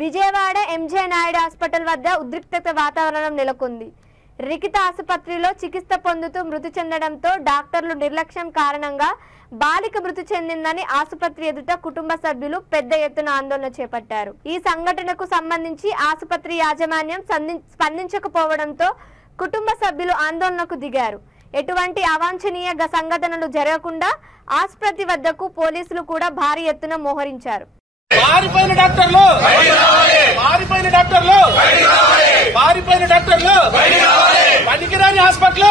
Vijayawada M J Naidu hospital వద్ద ఉద్రిక్తత వాతావరణం నెలకొంది. రికిత ఆసుపత్రిలో చికిత్స పొందుతూ మృతి చెందడంతో డాక్టర్లు నిర్లక్ష్యం కారణంగా బాలిక మృతి చెందిందని ఆసుపత్రి ఎదుట కుటుంబ సభ్యులు పెద్ద ఎత్తున ఆందోళన చేపట్టారు. ఈ సంఘటనకు సంబంధించి ఆసుపత్రి యాజమాన్యం స్పందించకపోవడంతో కుటుంబ సభ్యులు ఆందోళనకు దిగారు. ఎటువంటి అవాంఛనీయ సంఘటనలు జరగకుండా ఆసుపత్రి వద్దకు పోలీసులు కూడా భారీ ఎత్తున మోహరించారు. పారిపోయిన డాక్టర్లు పనికిరాని హాస్పిటల్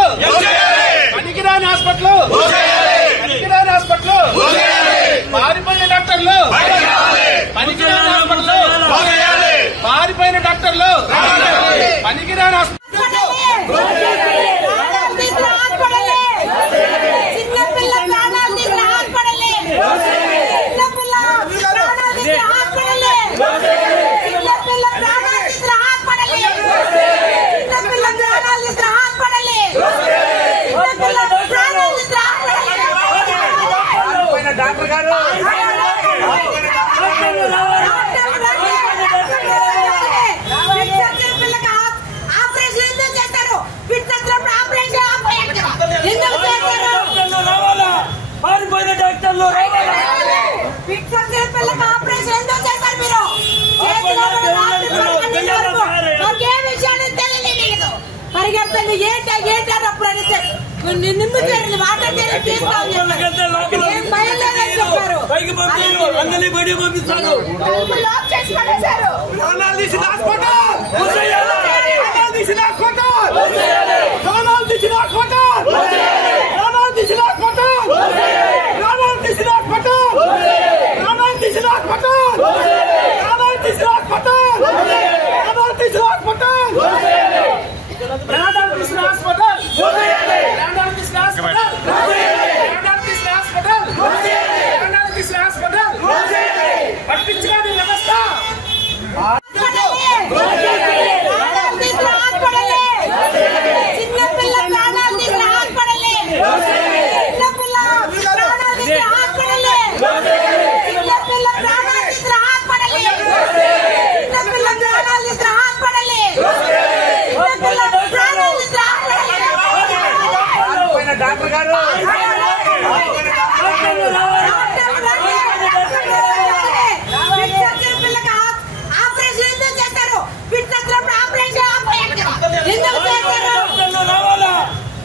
పారిపోయిన డాక్టర్లు పనికిరాని డాక్టర్ గారు పారిపోయిన డాక్టర్లు ఆపరేషన్ ఎందుకు చేశారు మీరు? తెలియదు పరిగెత్తండి ఏంటప్పుడు అడిగితే నిన్ను డాక్టర్ గారు ఆపరేషన్ ఎందుకు చేస్తారు?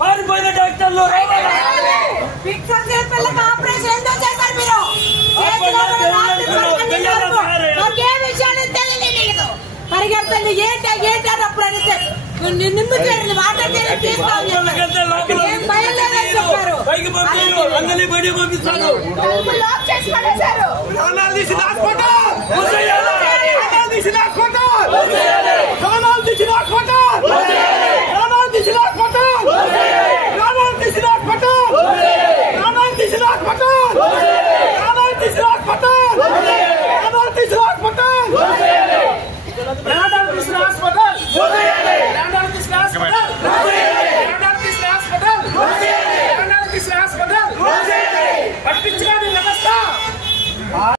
పారిపోయిన డాక్టర్లు ఆపరేషన్ ఎందుకు చేస్తారు మీరు? తెలియదు పరిగెత్తండి ఏంటప్పుడు అడిగితే నిన్ను పంపిస్తాను.